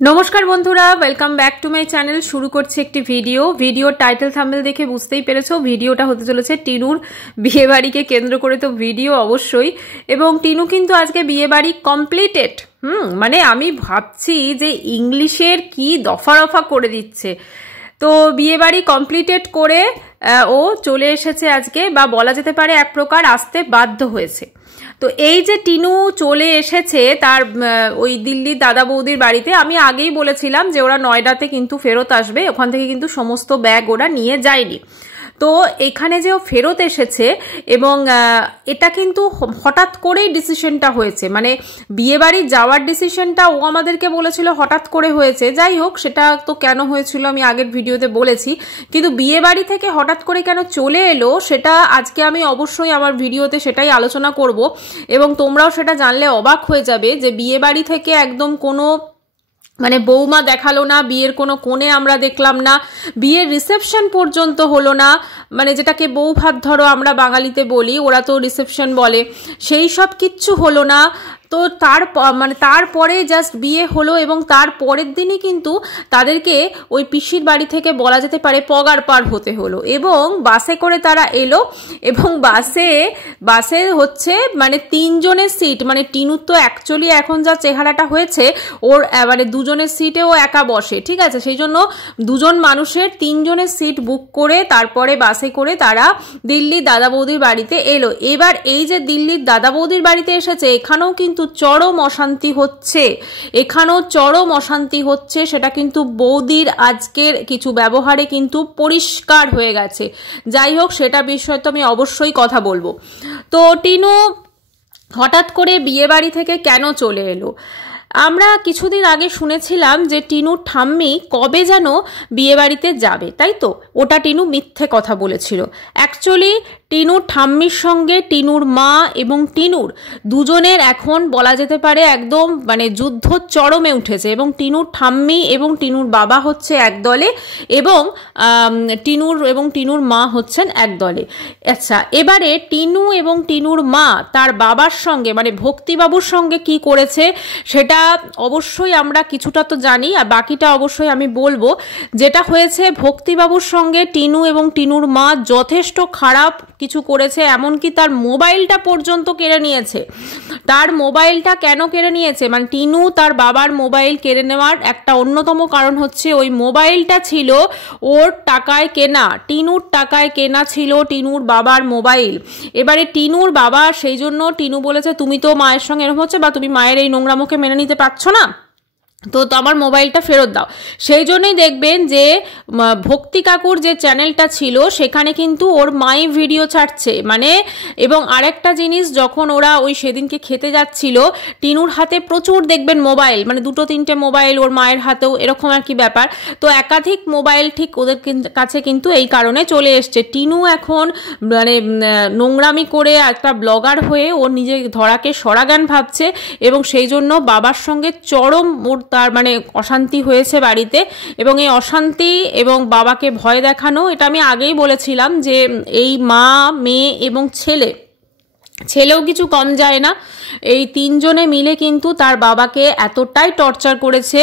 নমস্কার বন্ধুরা, welcome back to my channel. শুরু করছি একটি ভিডিওর টাইটেল থাম্বনেল দেখে বুঝতেই পেরেছো ভিডিওটা হতে চলেছে টিনুর বিয়েবাড়িকে কেন্দ্র করে। তো ভিডিও অবশ্যই, এবং টিনু কিন্তু আজকে বিয়েবাড়ি কমপ্লিটেড। মানে আমি ভাবছি যে ইংলিশের কি দফা রফা করে দিচ্ছে। তো বিয়েবাড়ি কমপ্লিটেড করে ও চলে এসেছে আজকে, বা বলা যেতে পারে এক প্রকার আসতে বাধ্য হয়েছে। তো এই যে টিনু চলে এসেছে তার ওই দিল্লির দাদা বৌদির বাড়িতে, আমি আগেই বলেছিলাম যে ওরা নয়ডাতে কিন্তু ফেরত আসবে, ওখান থেকে কিন্তু সমস্ত ব্যাগ ওরা নিয়ে যায়নি। তো এখানে যে ও ফেরত এসেছে, এবং এটা কিন্তু হঠাৎ করেই ডিসিশনটা হয়েছে। মানে বিয়েবাড়ি যাওয়ার ডিসিশনটা ও আমাদেরকে বলেছিল হঠাৎ করে হয়েছে, যাই হোক সেটা তো কেন হয়েছিল আমি আগের ভিডিওতে বলেছি। কিন্তু বিয়েবাড়ি থেকে হঠাৎ করে কেন চলে এলো সেটা আজকে আমি অবশ্যই আমার ভিডিওতে সেটাই আলোচনা করব, এবং তোমরাও সেটা জানলে অবাক হয়ে যাবে যে বিয়েবাড়ি থেকে একদম কোনো মানে বৌমা দেখালো না, বিয়ের কোনো কোণে আমরা দেখলাম না, বিয়ের রিসেপশন পর্যন্ত হলো না। মানে যেটাকে বউ ভাত ধরো আমরা বাঙালিতে বলি, ওরা তো রিসেপশন বলে, সেই সব কিচ্ছু হলো না। তো তারপরে জাস্ট বিয়ে হলো, এবং তার পরের দিনই কিন্তু তাদেরকে ওই পিসির বাড়ি থেকে বলা যেতে পারে পগার পার হতে হলো, এবং বাসে করে তারা এলো। এবং বাসে হচ্ছে মানে 3 জনের সিট। মানে টিনুর তো অ্যাকচুয়ালি এখন যা চেহারাটা হয়েছে, ওর মানে 2 জনের সিটেও একা বসে, ঠিক আছে, সেই জন্য 2 জন মানুষের 3 জনের সিট বুক করে তারপরে বাসে করে তারা দিল্লির দাদা বৌদির বাড়িতে এলো। এবার এই যে দিল্লির দাদা বৌদির বাড়িতে এসেছে, এখানেও কিন্তু চরম অশান্তি হচ্ছে, সেটা কিন্তু বৌদির আজকের কিছু ব্যবহারে কিন্তু পরিষ্কার হয়ে গেছে। যাই হোক, সেটা বিষয়ে তো আমি অবশ্যই কথা বলবো। তো টিনু হঠাৎ করে বিয়ে বাড়ি থেকে কেন চলে এলো? আমরা কিছুদিন আগে শুনেছিলাম যে টিনুর ঠাম্মি কবে যেন বিয়ে বাড়িতে যাবে, তাই তো? ওটা টিনু মিথ্যে কথা বলেছিল। অ্যাকচুয়ালি টিনুর ঠাম্মির সঙ্গে টিনুর মা এবং টিনুর দুজনের এখন বলা যেতে পারে একদম মানে যুদ্ধ চরমে উঠেছে, এবং টিনুর ঠাম্মি এবং টিনুর বাবা হচ্ছে এক দলে, এবং টিনুর মা হচ্ছেন এক দলে। আচ্ছা, এবারে টিনু এবং টিনুর মা তার বাবার সঙ্গে মানে ভক্তিবাবুর সঙ্গে কি করেছে সেটা অবশ্যই আমরা কিছুটা তো জানি, আর বাকিটা অবশ্যই আমি বলবো। যেটা হয়েছে, ভক্তিবাবুর সঙ্গে টিনু এবং টিনুর মা যথেষ্ট খারাপ কিছু করেছে, এমনকি তার মোবাইলটা পর্যন্ত কেড়ে নিয়েছে। তার মোবাইলটা কেন কেড়ে নিয়েছে? মানে টিনু তার বাবার মোবাইল কেড়ে নেওয়ার একটা অন্যতম কারণ হচ্ছে ওই মোবাইলটা ছিল ওর টাকায় কেনা, টিনুর টাকায় কেনা ছিল টিনুর বাবার মোবাইল। এবারে টিনুর বাবা সেই জন্য টিনু বলেছে তুমি তো মায়ের সঙ্গে এরকম হচ্ছে, বা তুমি মায়ের এই নোংরামোকে মেনে নিতে পারছো না, তো আমার মোবাইলটা ফেরত দাও। সেই জন্যই দেখবেন যে ভক্তি কাকুর যে চ্যানেলটা ছিল সেখানে কিন্তু ওর মাই ভিডিও ছাড়ছে। মানে এবং আরেকটা জিনিস, যখন ওরা ওই সেদিনকে খেতে যাচ্ছিল, টিনুর হাতে প্রচুর দেখবেন মোবাইল, মানে 2-3টে মোবাইল, ওর মায়ের হাতেও, এরকম আর কি ব্যাপার। তো একাধিক মোবাইল ঠিক ওদের কাছে কিন্তু এই কারণে চলে এসছে। টিনু এখন মানে নোংরামি করে একটা ব্লগার হয়ে ওর নিজে ধরাকে সরাগান ভাবছে, এবং সেই জন্য বাবার সঙ্গে চরম ওর তার মানে অশান্তি হয়েছে বাড়িতে। এবং এই অশান্তি এবং বাবাকে ভয় দেখানো, এটা আমি আগেই বলেছিলাম যে এই মা, মেয়ে এবং ছেলেও কিছু কম যায় না। এই 3 জনে মিলে কিন্তু তার বাবাকে এতটাই টর্চার করেছে,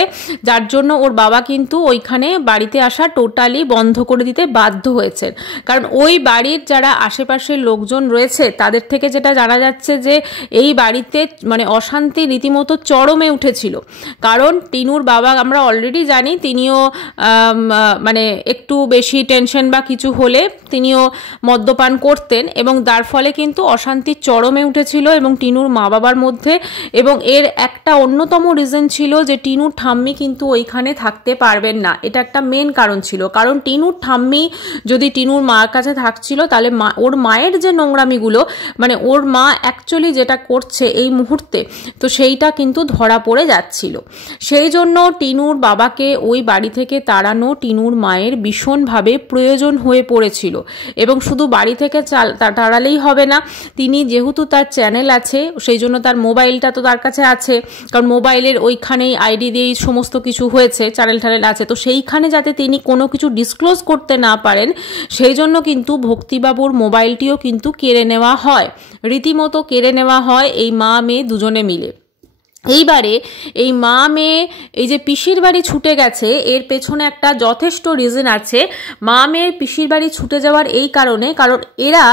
যার জন্য ওর বাবা কিন্তু ওইখানে বাড়িতে আসা টোটালি বন্ধ করে দিতে বাধ্য হয়েছে। কারণ ওই বাড়ির যারা আশেপাশের লোকজন রয়েছে তাদের থেকে যেটা জানা যাচ্ছে যে এই বাড়িতে মানে অশান্তি রীতিমতো চরমে উঠেছিল। কারণ টিনুর বাবা আমরা অলরেডি জানি তিনিও মানে একটু বেশি টেনশন বা কিছু হলে তিনিও মদ্যপান করতেন, এবং তার ফলে কিন্তু অশান্তি চরমে উঠেছিল এবং টিনুর মা বাবার মধ্যে। এবং এর একটা অন্যতম রিজন ছিল যে টিনুর ঠাম্মি কিন্তু ওইখানে থাকতে পারবেন না, এটা একটা মেন কারণ ছিল। কারণ টিনুর ঠাম্মি যদি টিনুর মার কাছে থাকছিল, তাহলে ওর মায়ের যে নোংরামিগুলো, মানে ওর মা অ্যাকচুয়ালি যেটা করছে এই মুহূর্তে, তো সেইটা কিন্তু ধরা পড়ে যাচ্ছিল। সেই জন্য টিনুর বাবাকে ওই বাড়ি থেকে তাড়ানো টিনুর মায়ের ভীষণভাবে প্রয়োজন হয়ে পড়েছিল। এবং শুধু বাড়ি থেকে তাড়ালেই হবে না, তিনি যেহেতু তার চ্যানেল আছে সেই জন্য তার মোবাইলটা তো তার কাছে আছে, কারণ মোবাইলের ওইখানেই আইডি দিয়েই সমস্ত কিছু হয়েছে, চ্যানেল আছে, তো সেইখানে যাতে তিনি কোনো কিছু ডিসক্লোজ করতে না পারেন সেই জন্য কিন্তু ভক্তিবাবুর মোবাইলটিও কিন্তু কেড়ে নেওয়া হয়, রীতিমতো কেড়ে নেওয়া হয় এই মা মেয়ে দুজনে মিলে। এইবারে এই মা মেয়ে এই যে পিসির বাড়ি ছুটে গেছে, এর পেছনে একটা যথেষ্ট রিজন আছে। মা মেয়ের পিসির বাড়ি ছুটে যাওয়ার এই কারণে, কারণ এরা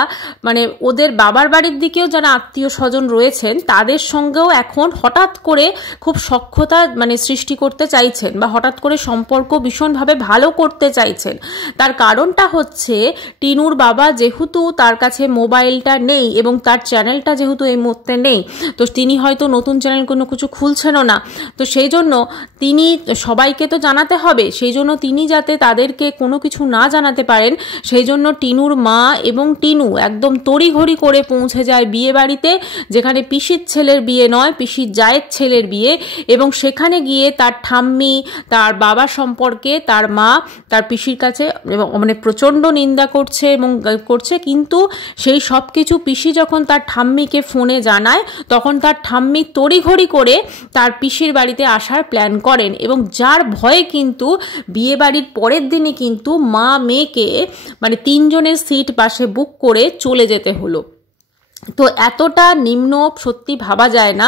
মানে ওদের বাবার বাড়ির দিকেও যারা আত্মীয় স্বজন রয়েছেন তাদের সঙ্গেও এখন হঠাৎ করে খুব সখ্যতা মানে সৃষ্টি করতে চাইছেন, বা হঠাৎ করে সম্পর্ক ভীষণভাবে ভালো করতে চাইছেন। তার কারণটা হচ্ছে টিনুর বাবা যেহেতু তার কাছে মোবাইলটা নেই এবং তার চ্যানেলটা যেহেতু এই মুহূর্তে নেই, তো তিনি হয়তো নতুন চ্যানেল কোনো কিছু খুলছেনও না, তো সেই জন্য তিনি সবাইকে তো জানাতে হবে, সেই জন্য তিনি যাতে তাদেরকে কোনো কিছু না জানাতে পারেন, সেই জন্য টিনুর মা এবং টিনু একদম তড়িঘড়ি করে পৌঁছে যায় বিয়ে বাড়িতে, যেখানে পিসির ছেলের বিয়ে নয়, পিসির জায়ের ছেলের বিয়ে। এবং সেখানে গিয়ে তার ঠাম্মি, তার বাবা সম্পর্কে তার মা তার পিসির কাছে এবং মানে প্রচণ্ড নিন্দা করছে এবং করছে, কিন্তু সেই সব কিছু পিসি যখন তার ঠাম্মিকে ফোনে জানায়, তখন তার ঠাম্মি তড়িঘড়ি করে তার পিসির বাড়িতে আসার প্ল্যান করেন, এবং যার ভয়ে কিন্তু বিয়ে বাড়ির পরের দিনে কিন্তু মা মেয়েকে মানে 3 জনের সিট পাশে বুক করে চলে যেতে হলো। তো এতটা নিম্ন সত্যি ভাবা যায় না।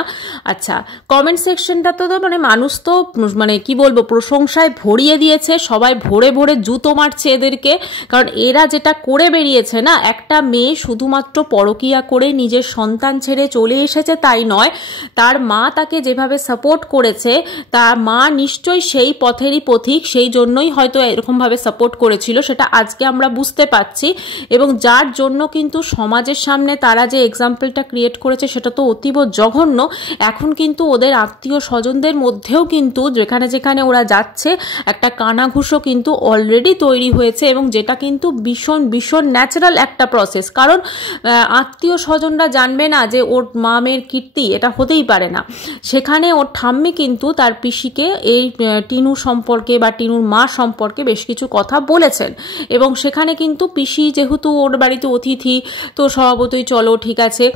আচ্ছা, কমেন্ট সেকশনটা তো মানে মানুষ তো মানে কি বলবো প্রশংসায় ভরিয়ে দিয়েছে, সবাই ভরে ভরে জুতো মারছে এদেরকে, কারণ এরা যেটা করে বেরিয়েছে না, একটা মেয়ে শুধুমাত্র পরকীয়া করে নিজের সন্তান ছেড়ে চলে এসেছে তাই নয়, তার মা তাকে যেভাবে সাপোর্ট করেছে, তার মা নিশ্চয়ই সেই পথেরই পথিক, সেই জন্যই হয়তো এরকমভাবে সাপোর্ট করেছিল, সেটা আজকে আমরা বুঝতে পারছি। এবং যার জন্য কিন্তু সমাজের সামনে তারা যে এক্সাম্পলটা ক্রিয়েট করেছে সেটা তো অতীব জঘন্য। এখন কিন্তু ওদের আত্মীয় স্বজনদের মধ্যেও কিন্তু যেখানে যেখানে ওরা যাচ্ছে একটা কানাঘুষো কিন্তু অলরেডি তৈরি হয়েছে, এবং যেটা কিন্তু ভীষণ ভীষণ ন্যাচারাল একটা প্রসেস। কারণ আত্মীয় স্বজনরা জানবে না যে ওর মা মেয়ের কীর্তি, এটা হতেই পারে না। সেখানে ওর ঠাম্মি কিন্তু তার পিসিকে এই টিনু সম্পর্কে বা টিনুর মা সম্পর্কে বেশ কিছু কথা বলেছেন, এবং সেখানে কিন্তু পিসি যেহেতু ওর বাড়িতে অতিথি, তো স্বভাবতই চলো ঠিক আছে।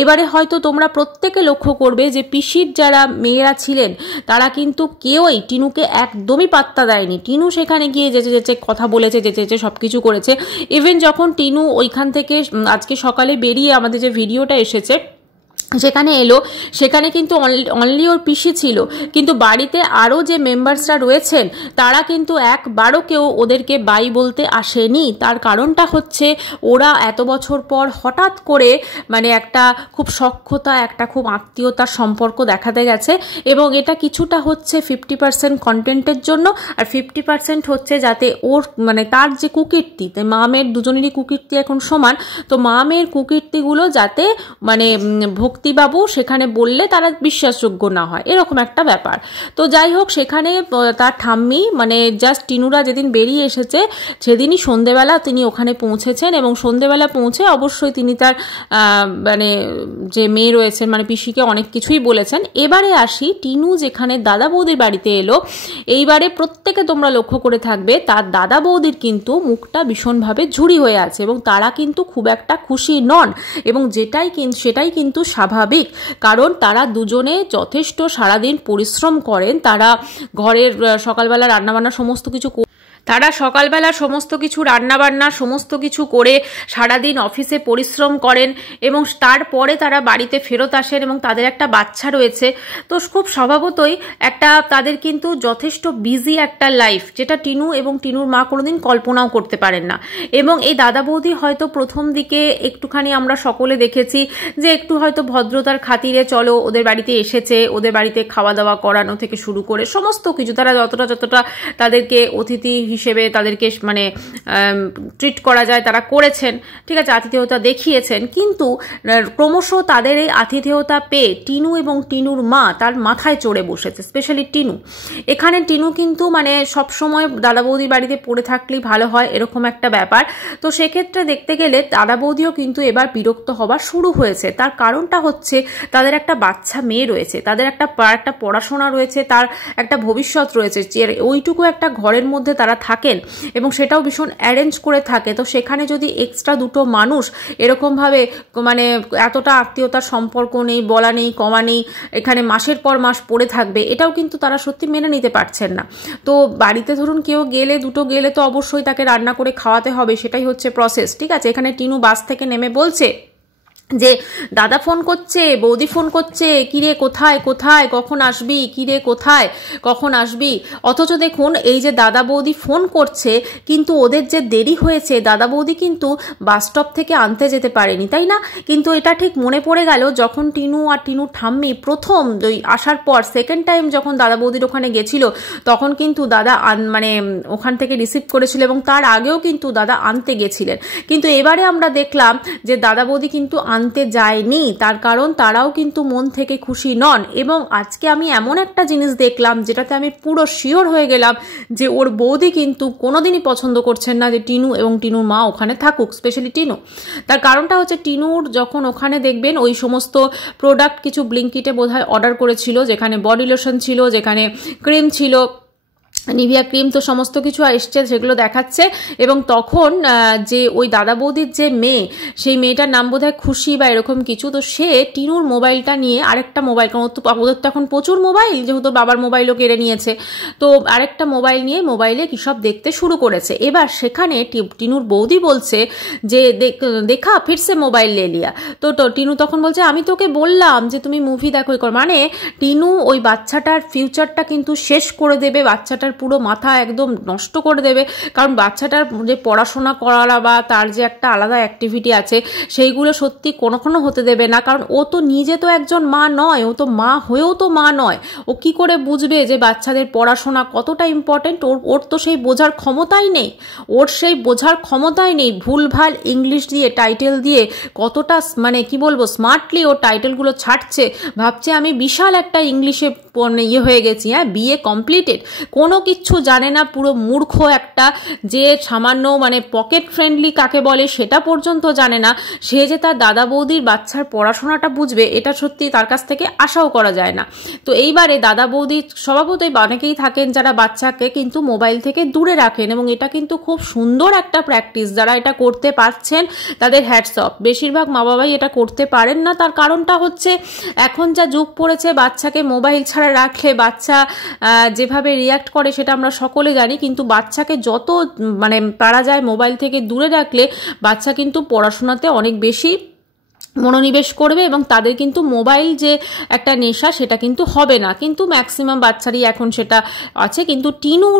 এবারে হয়তো তোমরা প্রত্যেকে লক্ষ্য করবে যে পিসির যারা মেয়েরা ছিলেন তারা কিন্তু কেউই টিনুকে একদমই পাত্তা দেয়নি। টিনু সেখানে গিয়ে যেচে যেচে কথা বলেছে, যেচে যেচে সব কিছু করেছে। ইভেন যখন টিনু ওইখান থেকে আজকে সকালে বেরিয়ে আমাদের যে ভিডিওটা এসেছে সেখানে এলো, সেখানে কিন্তু অনলি ওর পিসি ছিল, কিন্তু বাড়িতে আরও যে মেম্বার্সরা রয়েছেন তারা কিন্তু একবারও কেউ ওদেরকে বাই বলতে আসেনি। তার কারণটা হচ্ছে ওরা এত বছর পর হঠাৎ করে মানে একটা খুব সখ্যতা, একটা খুব আত্মীয়তার সম্পর্ক দেখাতে গেছে, এবং এটা কিছুটা হচ্ছে 50% কন্টেন্টের জন্য, আর 50% হচ্ছে যাতে ওর মানে তার যে কুকীর্তি, মা মেয়ের দুজনেরই কুকীর্তি এখন সমান, তো মা মেয়ের কুকীর্তিগুলো যাতে মানে ভক্তিবাবু সেখানে বললে তারা বিশ্বাসযোগ্য না হয়, এরকম একটা ব্যাপার। তো যাই হোক, সেখানে তার ঠাম্মি মানে জাস্ট টিনুরা যেদিন বেরিয়ে এসেছে সেদিনই সন্ধেবেলা তিনি ওখানে পৌঁছেছেন, এবং সন্ধেবেলা পৌঁছে অবশ্যই তিনি তার মানে যে মেয়ে রয়েছেন মানে পিসিকে অনেক কিছুই বলেছেন। এবারে আসি টিনু যেখানে দাদা বৌদির বাড়িতে এলো, এইবারে প্রত্যেকে তোমরা লক্ষ্য করে থাকবে তার দাদা বৌদির কিন্তু মুখটা ভীষণভাবে ঝুরি হয়ে আছে, এবং তারা কিন্তু খুব একটা খুশি নন, এবং সেটাই কিন্তু স্বাভাবিক, কারণ তারা দুজনে যথেষ্ট সারাদিন পরিশ্রম করেন। তারা ঘরের সকালবেলা রান্নাবান্না সমস্ত কিছু তারা সকালবেলা সমস্ত কিছু রান্নাবান্না সমস্ত কিছু করে সারাদিন অফিসে পরিশ্রম করেন, এবং তারপরে তারা বাড়িতে ফেরত আসেন, এবং তাদের একটা বাচ্চা রয়েছে। তো খুব স্বভাবতই একটা তাদের কিন্তু যথেষ্ট বিজি একটা লাইফ, যেটা টিনু এবং টিনুর মা কোনোদিন কল্পনাও করতে পারেন না। এবং এই দাদা বৌদি হয়তো প্রথম দিকে একটুখানি আমরা সকলে দেখেছি যে একটু হয়তো ভদ্রতার খাতিরে চলো ওদের বাড়িতে এসেছে, ওদের বাড়িতে খাওয়া দাওয়া করানো থেকে শুরু করে সমস্ত কিছু তারা যতটা তাদেরকে অতিথি হিসেবে তাদেরকে মানে ট্রিট করা যায় তারা করেছেন, ঠিক আছে, আতিথেয়তা দেখিয়েছেন। কিন্তু ক্রমশ তাদের এই আতিথেয়তা পেয়ে টিনু এবং টিনুর মা তার মাথায় চড়ে বসেছে, স্পেশালি টিনু। এখানে টিনু কিন্তু মানে সবসময় দাদা বৌদির বাড়িতে পড়ে থাকলেই ভালো হয় এরকম একটা ব্যাপার। তো সেক্ষেত্রে দেখতে গেলে দাদা বৌদিও কিন্তু এবার বিরক্ত হওয়া শুরু হয়েছে। তার কারণটা হচ্ছে তাদের একটা বাচ্চা মেয়ে রয়েছে, তাদের একটা পড়াশোনা রয়েছে, তার একটা ভবিষ্যৎ রয়েছে, ওইটুকু একটা ঘরের মধ্যে তারা থাকেন, এবং সেটাও ভীষণ অ্যারেঞ্জ করে থাকে। তো সেখানে যদি এক্সট্রা দুটো মানুষ এরকমভাবে মানে এতটা আত্মীয়তার সম্পর্ক নেই, বলা নেই, কমা নেই, এখানে মাসের পর মাস পড়ে থাকবে, এটাও কিন্তু তারা সত্যি মেনে নিতে পারছেন না। তো বাড়িতে ধরুন কেউ গেলে, দুটো গেলে তো অবশ্যই তাকে রান্না করে খাওয়াতে হবে, সেটাই হচ্ছে প্রসেস, ঠিক আছে। এখানে টিনু বাস থেকে নেমে বলছে যে দাদা ফোন করছে, বৌদি ফোন করছে, কিরে কোথায় কোথায় কখন আসবি, কিরে কোথায় কখন আসবি। অথচ দেখুন এই যে দাদা বৌদি ফোন করছে, কিন্তু ওদের যে দেরি হয়েছে, দাদা বৌদি কিন্তু বাস স্টপ থেকে আনতে যেতে পারেনি, তাই না? কিন্তু এটা ঠিক মনে পড়ে গেল যখন টিনু আর টিনুর ঠাম্মি প্রথম ওই আসার পর সেকেন্ড টাইম যখন দাদা বৌদির ওখানে গেছিল, তখন কিন্তু দাদা মানে ওখান থেকে রিসিভ করেছিল, এবং তার আগেও কিন্তু দাদা আনতে গেছিলেন। কিন্তু এবারে আমরা দেখলাম যে দাদা বৌদি কিন্তু আনতে যায়নি, তার কারণ তারাও কিন্তু মন থেকে খুশি নন। এবং আজকে আমি এমন একটা জিনিস দেখলাম যেটাতে আমি পুরো শিওর হয়ে গেলাম যে ওর বৌদি কিন্তু কোনোদিনই পছন্দ করছেন না যে টিনু এবং টিনুর মা ওখানে থাকুক, স্পেশালি টিনু। তার কারণটা হচ্ছে টিনুর যখন ওখানে দেখবেন ওই সমস্ত প্রোডাক্ট কিছু ব্লিঙ্কিটে বোধহয় অর্ডার করেছিল, যেখানে বডি লোশন ছিল, যেখানে ক্রিম ছিল, নিভিয়া ক্রিম, তো সমস্ত কিছু এসছে, সেগুলো দেখাচ্ছে। এবং তখন যে ওই দাদা বৌদির যে মেয়ে, সেই মেয়েটার নাম বোধহয় খুশি বা এরকম কিছু, তো সে টিনুর মোবাইলটা নিয়ে আরেকটা মোবাইল, কারণ ওদের তো এখন প্রচুর মোবাইল, যেহেতু বাবার মোবাইলও কেড়ে নিয়েছে, তো আরেকটা মোবাইল নিয়ে মোবাইলে কী সব দেখতে শুরু করেছে। এবার সেখানে টিনুর বৌদি বলছে যে দেখা ফিরছে মোবাইল লে লিয়া। তো টিনু তখন বলছে আমি তোকে বললাম যে তুমি মুভি দেখো, মানে টিনু ওই বাচ্চাটার ফিউচারটা কিন্তু শেষ করে দেবে, বাচ্চাটার পুরো মাথা একদম নষ্ট করে দেবে। কারণ বাচ্চাটার যে পড়াশোনা করা বা তার যে একটা আলাদা অ্যাক্টিভিটি আছে, সেইগুলো সত্যি কোনো হতে দেবে না। কারণ ও তো নিজে তো একজন মা নয়, ও তো মা হয়েও তো মা নয়। ও কি করে বুঝবে যে বাচ্চাদের পড়াশোনা কতটা ইম্পর্টেন্ট? ওর তো সেই বোঝার ক্ষমতাই নেই, ভুলভাল ইংলিশ দিয়ে টাইটেল দিয়ে কতটা মানে কি বলবো স্মার্টলি ও টাইটেলগুলো ছাড়ছে, ভাবছে আমি বিশাল একটা ইংলিশে হয়ে গেছি, হ্যাঁ বিএ কমপ্লিটেড, কোনো কিচ্ছু জানে না, পুরো মূর্খ একটা, যে সামান্য মানে পকেট ফ্রেন্ডলি কাকে বলে সেটা পর্যন্ত জানে না। সে যে তার দাদা বৌদির বাচ্চার পড়াশোনাটা বুঝবে, এটা সত্যি তার কাছ থেকে আশাও করা যায় না। তো এইবারে দাদা বৌদি স্বভাবতই অনেকেই থাকেন যারা বাচ্চাকে কিন্তু মোবাইল থেকে দূরে রাখেন, এবং এটা কিন্তু খুব সুন্দর একটা প্র্যাকটিস। যারা এটা করতে পারছেন তাদের হ্যাটস অফ। বেশিরভাগ মা বাবাই এটা করতে পারেন না। তার কারণটা হচ্ছে এখন যা যুগ পড়েছে, বাচ্চাকে মোবাইল ছাড়া রাখলে বাচ্চা যেভাবে রিয়াক্ট করে সেটা আমরা সকলে জানি। কিন্তু বাচ্চাকে যত মানে পারা যায় মোবাইল থেকে দূরে রাখলে বাচ্চা কিন্তু পড়াশোনাতে অনেক বেশি মনোনিবেশ করবে, এবং তাদের কিন্তু মোবাইল যে একটা নেশা সেটা কিন্তু হবে না। কিন্তু ম্যাক্সিমাম বাচ্চারই এখন সেটা আছে। কিন্তু টিনু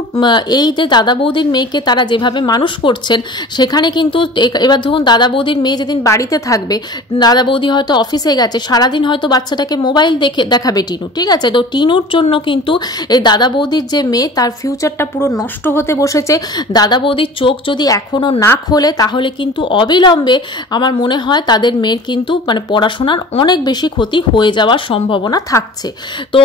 এই যে দাদা বৌদির মেয়েকে তারা যেভাবে মানুষ করছেন, সেখানে কিন্তু এবার ধরুন দাদা বৌদির মেয়ে যেদিন বাড়িতে থাকবে, দাদা বৌদি হয়তো অফিসে গেছে, সারাদিন হয়তো বাচ্চাটাকে মোবাইল দেখাবে টিনু, ঠিক আছে? তো টিনুর জন্য কিন্তু এই দাদা বৌদির যে মেয়ে, তার ফিউচারটা পুরো নষ্ট হতে বসেছে। দাদা বৌদির চোখ যদি এখনো না খোলে, তাহলে কিন্তু অবিলম্বে আমার মনে হয় তাদের মেয়ের কিন্তু মানে পড়াশোনার অনেক বেশি ক্ষতি হয়ে যাওয়ার সম্ভাবনা থাকছে। তো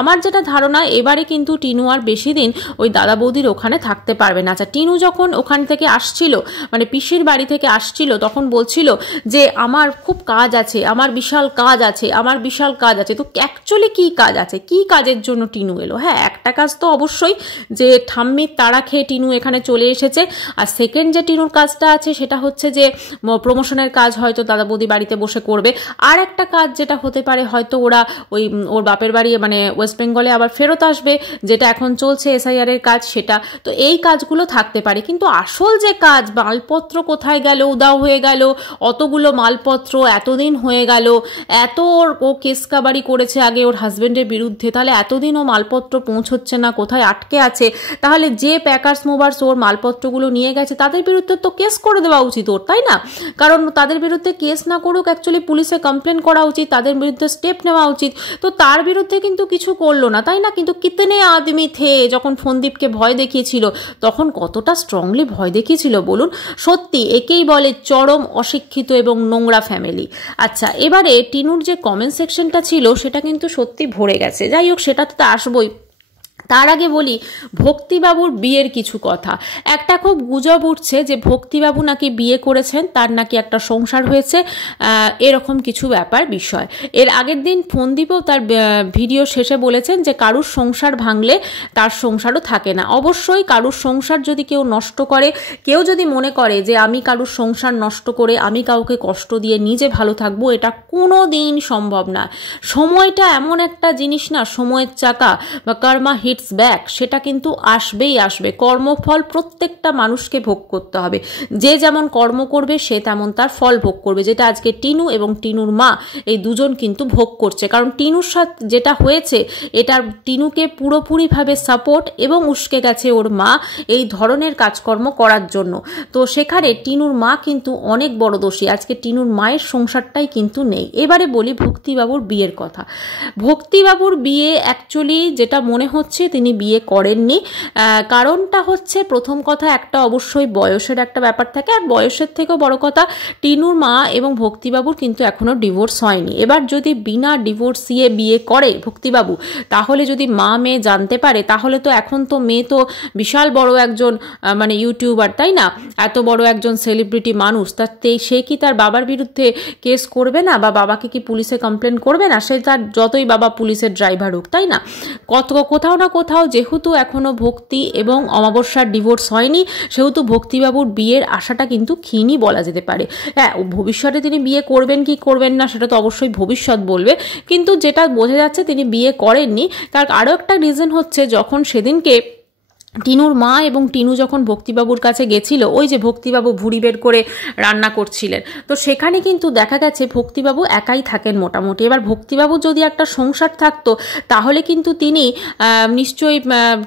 আমার যেটা ধারণা, এবারে কিন্তু টিনু আর বেশি দিন ওই দাদা বৌদির ওখানে থাকতে পারবে না। আচ্ছা, টিনু যখন ওখান থেকে আসছিল, মানে পিসির বাড়ি থেকে আসছিল, তখন বলছিল যে আমার খুব কাজ আছে, আমার বিশাল কাজ আছে, আমার বিশাল কাজ আছে। তো অ্যাকচুয়ালি কি কাজ আছে, কি কাজের জন্য টিনু এলো? হ্যাঁ, একটা কাজ তো অবশ্যই যে ঠাম্মির তাড়া খেয়ে টিনু এখানে চলে এসেছে। আর সেকেন্ড যে টিনুর কাজটা আছে সেটা হচ্ছে যে প্রমোশনের কাজ হয়তো দাদা বৌদি বাড়িতে বসে করবে। আর একটা কাজ যেটা হতে পারে, হয়তো ওরা ওর বাপের বাড়ি মানে ওয়েস্ট বেঙ্গলে আবার ফেরত আসবে, যেটা এখন চলছে এসআইআর এর কাজ, সেটা। তো এই কাজগুলো থাকতে পারে। কিন্তু আসল যে কাজ, মালপত্র কোথায় গেল, উদাও হয়ে গেল, অতগুলো মালপত্র এতদিন হয়ে গেল, এত ও কেস কাবারি করেছে আগে ওর হাজবেন্ডের বিরুদ্ধে, তাহলে এতদিন ও মালপত্র পৌঁছচ্ছে না, কোথায় আটকে আছে? তাহলে যে প্যাকার্স মুভার্স ওর মালপত্রগুলো নিয়ে গেছে তাদের বিরুদ্ধে তো কেস করে দেওয়া উচিত ওর, তাই না? কারণ তাদের বিরুদ্ধে কেস না করুক, অ্যাকচুয়ালি পুলিশে কমপ্লেন করা উচিত, তাদের বিরুদ্ধে স্টেপ নেওয়া উচিত। তো তার বিরুদ্ধে কিন্তু কিছু করলো না, তাই না? কিন্তু কিতনে আদমি থে, যখন ফন্দীপকে ভয় দেখিয়েছিল তখন কতটা স্ট্রংলি ভয় দেখিয়েছিল বলুন। সত্যি একেই বলে চরম অশিক্ষিত এবং নোংরা ফ্যামিলি। আচ্ছা, এবারে টিনুর যে কমেন্ট সেকশনটা ছিল সেটা কিন্তু সত্যি ভরে গেছে। যাই হোক, সেটাতে তো আসবই। তার আগে বলি ভক্তিবাবুর বিয়ের কিছু কথা। একটা খুব গুজব উঠছে যে ভক্তিবাবু নাকি বিয়ে করেছেন, তার নাকি একটা সংসার হয়েছে, এরকম কিছু ব্যাপার বিষয়। এর আগের দিন ফন্দীপও তার ভিডিও শেষে বলেছেন যে কারুর সংসার ভাঙলে তার সংসারও থাকে না। অবশ্যই কারুর সংসার যদি কেউ নষ্ট করে, কেউ যদি মনে করে যে আমি কারুর সংসার নষ্ট করে আমি কাউকে কষ্ট দিয়ে নিজে ভালো থাকবো, এটা কোনো দিন সম্ভব না। সময়টা এমন একটা জিনিস না, সময়ের চাকা বা কর্মা হিট ইটস ব্যাক, সেটা কিন্তু আসবেই আসবে। কর্মফল প্রত্যেকটা মানুষকে ভোগ করতে হবে, যে যেমন কর্ম করবে সে তেমন তার ফল ভোগ করবে, যেটা আজকে টিনু এবং টিনুর মা এই দুজন কিন্তু ভোগ করছে। কারণ টিনুর সাথে যেটা হয়েছে এটা টিনুকে পুরোপুরিভাবে সাপোর্ট এবং উস্কে গেছে ওর মা এই ধরনের কাজকর্ম করার জন্য। তো সেখানে টিনুর মা কিন্তু অনেক বড় দোষী, আজকে টিনুর মায়ের সংসারটাই কিন্তু নেই। এবারে বলি ভক্তিবাবুর বিয়ের কথা। ভক্তিবাবুর বিয়ে অ্যাকচুয়ালি যেটা মনে হচ্ছে তিনি বিয়ে করেননি। কারণটা হচ্ছে প্রথম কথা একটা অবশ্যই বয়সের একটা ব্যাপার থাকে, আর বয়সের থেকেও বড় কথা টিনুর মা এবং ভক্তিবাবুর কিন্তু এখনো ডিভোর্স হয়নি। এবার যদি বিনা ডিভোর্সিয়ে বিয়ে করে ভক্তিবাবু, তাহলে যদি মা মেয়ে জানতে পারে, তাহলে তো এখন তো মেয়ে তো বিশাল বড় একজন মানে ইউটিউবার, তাই না, এত বড় একজন সেলিব্রিটি মানুষ, সে কি তার বাবার বিরুদ্ধে কেস করবে না, বা বাবাকে কি পুলিশে কমপ্লেন করবে না? সে তার যতই বাবা পুলিশের ড্রাইভার হোক, তাই না, কোথাও না কোথাও যেহেতু এখনো ভক্তি এবং অমাবস্যার ডিভোর্স হয়নি, সেহেতু ভক্তিবাবুর বিয়ের আশাটা কিন্তু ক্ষীণই বলা যেতে পারে। হ্যাঁ, ভবিষ্যতে তিনি বিয়ে করবেন কি করবেন না সেটা তো অবশ্যই ভবিষ্যৎ বলবে, কিন্তু যেটা বোঝা যাচ্ছে তিনি বিয়ে করেননি। তার আরও একটা রিজন হচ্ছে, যখন সেদিনকে টিনুর মা এবং টিনু যখন ভক্তিবাবুর কাছে গেছিল, ওই যে ভক্তিবাবু ভুড়ি বের করে রান্না করছিলেন, তো সেখানে কিন্তু দেখা গেছে ভক্তিবাবু একাই থাকেন মোটামুটি। এবার ভক্তিবাবু যদি একটা সংসার থাকতো, তাহলে কিন্তু তিনি নিশ্চয়ই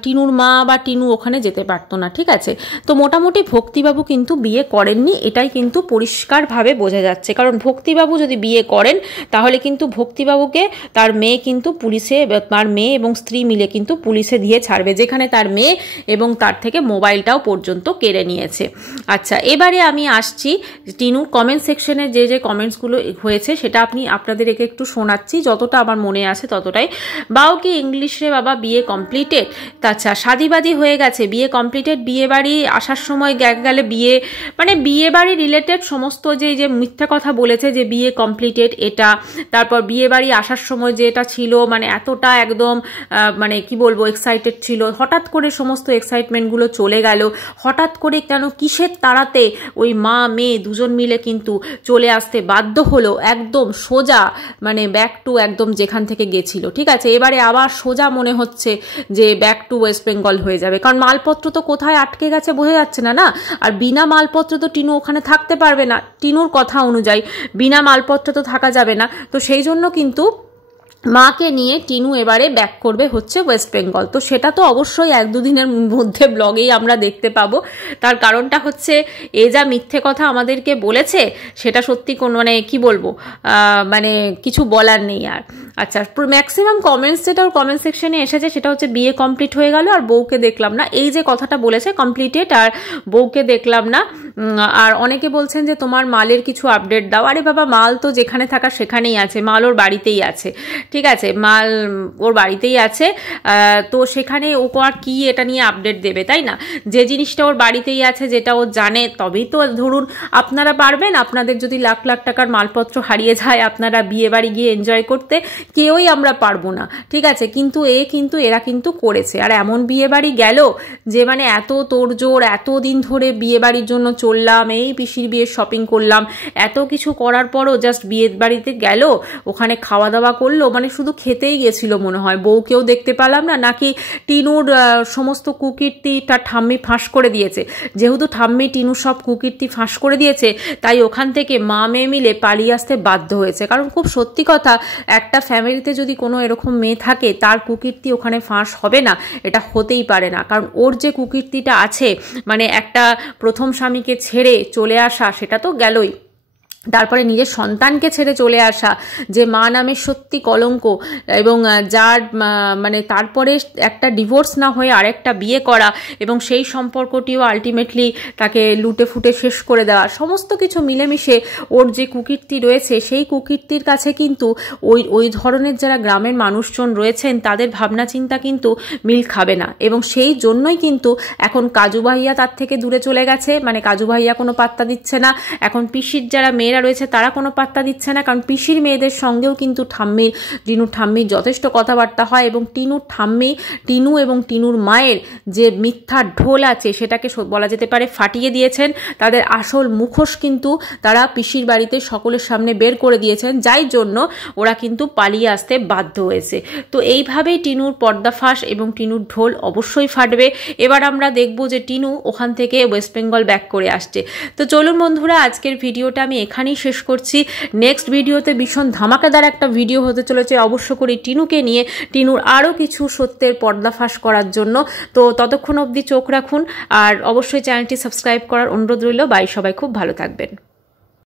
টিনুর মা বা টিনু ওখানে যেতে পারতো না, ঠিক আছে। তো মোটামুটি ভক্তিবাবু কিন্তু বিয়ে করেননি, এটাই কিন্তু পরিষ্কারভাবে বোঝা যাচ্ছে। কারণ ভক্তিবাবু যদি বিয়ে করেন, তাহলে কিন্তু ভক্তিবাবুকে তার মেয়ে কিন্তু পুলিশে, তার মেয়ে এবং স্ত্রী মিলে কিন্তু পুলিশে দিয়ে ছাড়বে, যেখানে তার মেয়ে এবং তার থেকে মোবাইলটাও পর্যন্ত কেড়ে নিয়েছে। আচ্ছা, এবারে আমি আসছি টিনুর কমেন্ট সেকশনে যে যে কমেন্টসগুলো হয়েছে সেটা আপনাদের একটু শোনাচ্ছি, যতটা আমার মনে আছে ততটাই। বাও কি ইংলিশ রে বাবা, বিয়ে কমপ্লিটেড? আচ্ছা, শাদিবাদি হয়ে গেছে, বিয়ে কমপ্লিটেড, বিয়ে বাড়ি আসার সময় গেলে বিয়ে, মানে বিয়ে বাড়ি রিলেটেড সমস্ত যে মিথ্যা কথা বলেছে যে বিয়ে কমপ্লিটেড এটা, তারপর বিয়ে বাড়ি আসার সময় যেটা ছিল মানে এতটা একদম মানে কি বলবো এক্সাইটেড ছিল, হঠাৎ করে সমস্ত এক্সাইটমেন্টগুলো চলে গেল, হঠাৎ করে কেন কিসের তাড়াতে ওই মা মেয়ে দুজন মিলে কিন্তু চলে আসতে বাধ্য হলো, একদম সোজা মানে ব্যাক টু একদম যেখান থেকে গেছিল, ঠিক আছে। এবারে আবার সোজা মনে হচ্ছে যে ব্যাক টু ওয়েস্ট বেঙ্গল হয়ে যাবে, কারণ মালপত্র তো কোথায় আটকে গেছে বোঝা যাচ্ছে না, না, আর বিনা মালপত্র তো টিনু ওখানে থাকতে পারবে না, টিনুর কথা অনুযায়ী বিনা মালপত্র তো থাকা যাবে না। তো সেই জন্য কিন্তু মাকে নিয়ে টিনু এবারে ব্যাক করবে হচ্ছে ওয়েস্ট বেঙ্গল। তো সেটা তো অবশ্যই 1-2 দিনের মধ্যে ব্লগেই আমরা দেখতে পাবো। তার কারণটা হচ্ছে এ যা মিথ্যে কথা আমাদেরকে বলেছে, সেটা সত্যি কোন মানে কি বলবো মানে কিছু বলার নেই আর। আচ্ছা, ম্যাক্সিমাম কমেন্টস যেটা ওর কমেন্ট সেকশনে এসেছে সেটা হচ্ছে বিয়ে কমপ্লিট হয়ে গেল আর বউকে দেখলাম না, এই যে কথাটা বলেছে কমপ্লিটেড আর বউকে দেখলাম না। আর অনেকে বলছেন যে তোমার মালের কিছু আপডেট দাও। আরে বাবা, মাল তো যেখানে থাকা সেখানেই আছে, মাল ওর বাড়িতেই আছে, ঠিক আছে, মাল ওর বাড়িতেই আছে। তো সেখানে ও আর কি এটা নিয়ে আপডেট দেবে, তাই না? যে জিনিসটা ওর বাড়িতেই আছে, যেটা ও জানে, তবেই তো ধরুন আপনারা পারবেন, আপনাদের যদি লাখ লাখ টাকার মালপত্র হারিয়ে যায় আপনারা বিয়ে বাড়ি গিয়ে এনজয় করতে, কেউই আমরা পারবো না, ঠিক আছে। কিন্তু এরা কিন্তু করেছে, আর এমন বিয়ে বাড়ি গেল যে মানে এত তোড়জোড়, এতদিন ধরে বিয়ে বাড়ির জন্য চললাম, এই পিসির বিয়ের শপিং করলাম, এত কিছু করার পরও জাস্ট বিয়ে বাড়িতে গেল, ওখানে খাওয়া দাওয়া করলো, মানে শুধু খেতেই গেছিল মনে হয়, বউকেও দেখতে পেলাম না, নাকি টিনুর সমস্ত কুকীর্তি তার ঠাম্মি ফাঁস করে দিয়েছে। যেহেতু ঠাম্মি টিনুর সব কুকীর্তি ফাঁস করে দিয়েছে, তাই ওখান থেকে মা মেয়ে মিলে পালিয়ে আসতে বাধ্য হয়েছে। কারণ খুব সত্যি কথা, একটা ফ্যামিলিতে যদি কোনো এরকম মেয়ে থাকে, তার কুকীর্তি ওখানে ফাঁস হবে না, এটা হতেই পারে না। কারণ ওর যে কুকীর্তিটা আছে, মানে একটা প্রথম স্বামীকে ছেড়ে চলে আসা, সেটা তো গেলই, তারপরে নিজের সন্তানকে ছেড়ে চলে আসা, যে মা নামের সত্যি কলঙ্ক, এবং যার মানে তারপরে একটা ডিভোর্স না হয়ে আরেকটা বিয়ে করা, এবং সেই সম্পর্কটিও আলটিমেটলি তাকে লুটে ফুটে শেষ করে দেওয়া, সমস্ত কিছু মিলেমিশে ওর যে কুকীর্তি রয়েছে, সেই কুকীর্তির কাছে কিন্তু ওই ধরনের যারা গ্রামের মানুষজন রয়েছেন তাদের ভাবনা চিন্তা কিন্তু মিল খাবে না। এবং সেই জন্যই কিন্তু এখন কাজু ভাইয়া তার থেকে দূরে চলে গেছে, মানে কাজু ভাইয়া কোনো পাত্তা দিচ্ছে না। এখন পিসির যারা মেয়ে মেয়েরা রয়েছে তারা কোনো পাত্তা দিচ্ছে না, কারণ পিসির মেয়েদের সঙ্গেও কিন্তু টিনুর ঠাম্মির যথেষ্ট কথাবার্তা হয় এবং টিনু এবং টিনুর মায়ের যে মিথ্যা ঢোল আছে সেটাকে বলা যেতে পারে ফাটিয়ে দিয়েছেন। তাদের আসল মুখোশ কিন্তু তারা পিসির বাড়িতে সকলের সামনে বের করে দিয়েছেন, যাই জন্য ওরা কিন্তু পালিয়ে আসতে বাধ্য হয়েছে। তো এইভাবেই টিনুর পর্দাফাঁস এবং টিনুর ঢোল অবশ্যই ফাটবে। এবার আমরা দেখব যে টিনু ওখান থেকে ওয়েস্ট বেঙ্গল ব্যাক করে আসছে। তো চলুন বন্ধুরা, আজকের ভিডিওটা আমি এখানেই শেষ করছি। নেক্সট ভিডিওতে ভীষণ ধামাকাদার একটা ভিডিও হতে চলেছে অবশ্য করে টিনুকে নিয়ে, টিনুর আরও কিছু সত্যের পর্দাফাঁস করার জন্য। তো ততক্ষণ অবধি চোখ রাখুন আর অবশ্যই চ্যানেলটি সাবস্ক্রাইব করার অনুরোধ রইল। বাই, সবাই খুব ভালো থাকবেন।